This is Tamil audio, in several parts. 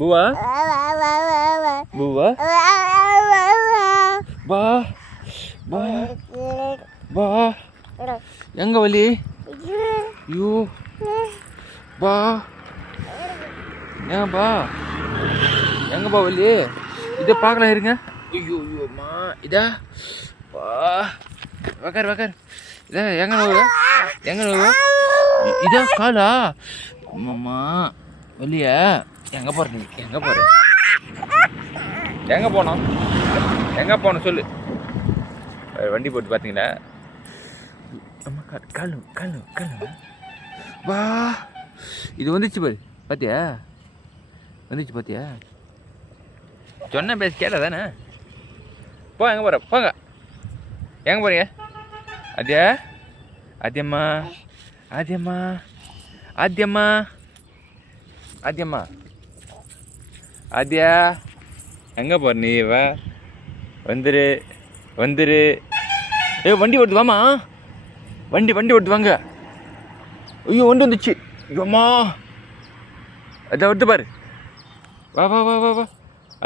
Buah, buah, bah, bah, bah. Yang wali, you, bah, yang bah, yang bah wali. Ida pak lahir nga? Yo ma, ida, bah, bakar. Ida yang apa? Ida kala, mama, wali ya. எங்கே போகிற நீ எங்கே போனோம் சொல்லு வண்டி போட்டு பார்த்தீங்களா அம்மா கல்லு வா இது வந்துச்சு பாரு பார்த்தியா சொன்ன பேச கேட்ட தானே போ எங்கே போகிற போங்க எங்கே போகிறீங்க ஆத்தியம்மா ஆத்யா எங்கே போகிற நீ வா வந்துரு வண்டி ஓட்டு வாமா வண்டி ஓட்டு வாங்க ஐயோ வண்டி வந்துச்சு ஐயோம்மா அதை விட்டு பாரு வா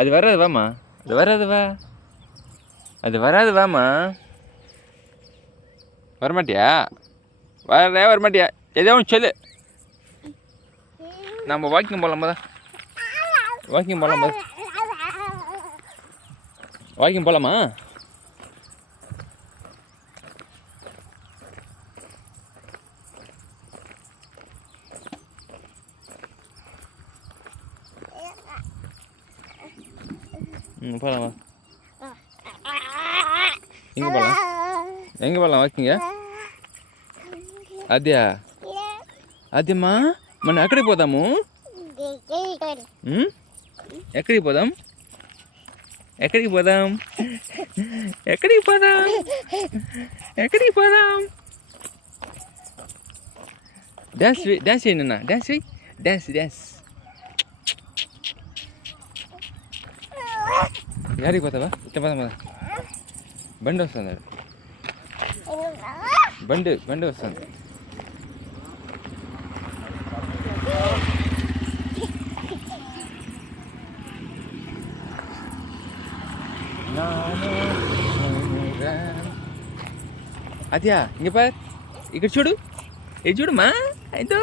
அது வராது வாமா அது வராது வாமா வரமாட்டியா வரமாட்டியா எதோ ஒன்று சொல்லு நம்ம வாக்கிங் போகலாமா தான் வாக்கிங் போகலாமா போகலாமா எங்கே போகலாம் வாக்கிங்க ఆద్యమ్మా మనం ఎక్కడికి పోదాము ఎక్కడికి పోదాం డాన్స్ చేయనన్నా డాన్స్ యాడికి పోతావా ఇట్లా పోదాం బండి వస్తుంది బండి వస్తుంది అద్యా ఇంక పార్ ఇక్కడ చూడు చూడమ్మా అయితే